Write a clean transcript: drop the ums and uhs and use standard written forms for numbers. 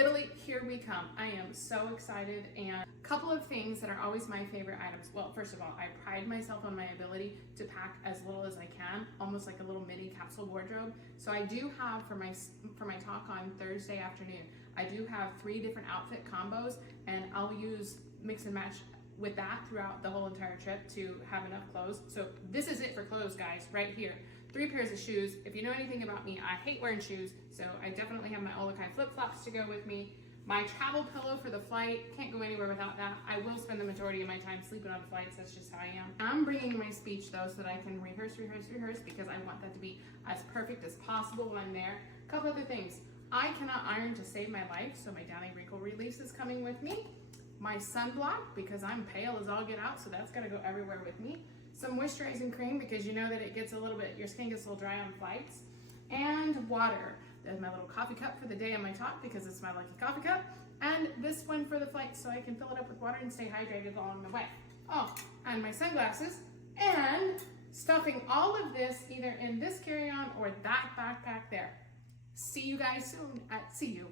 Italy, here we come. I am so excited, and a couple of things that are always my favorite items. Well, first of all, I pride myself on my ability to pack as little as I can, almost like a little mini capsule wardrobe. So I do have, for my talk on Thursday afternoon, I do have 3 different outfit combos, and I'll use mix and match with that throughout the whole entire trip to have enough clothes. So this is it for clothes, guys, right here. 3 pairs of shoes. If you know anything about me, I hate wearing shoes, so I definitely have my Olakai flip-flops to go with me. My travel pillow for the flight, can't go anywhere without that. I will spend the majority of my time sleeping on flights, that's just how I am. I'm bringing my speech though so that I can rehearse because I want that to be as perfect as possible when I'm there. A couple other things. I cannot iron to save my life, so my Downy Wrinkle Release is coming with me. My sunblock, because I'm pale as all get out, so that's gotta go everywhere with me. Some moisturizing cream, because you know that it gets a little bit, your skin gets a little dry on flights. And water. There's my little coffee cup for the day on my talk, because it's my lucky coffee cup. And this one for the flight, so I can fill it up with water and stay hydrated along the way. Oh, and my sunglasses. And stuffing all of this either in this carry-on or that backpack there. See you guys soon. See you.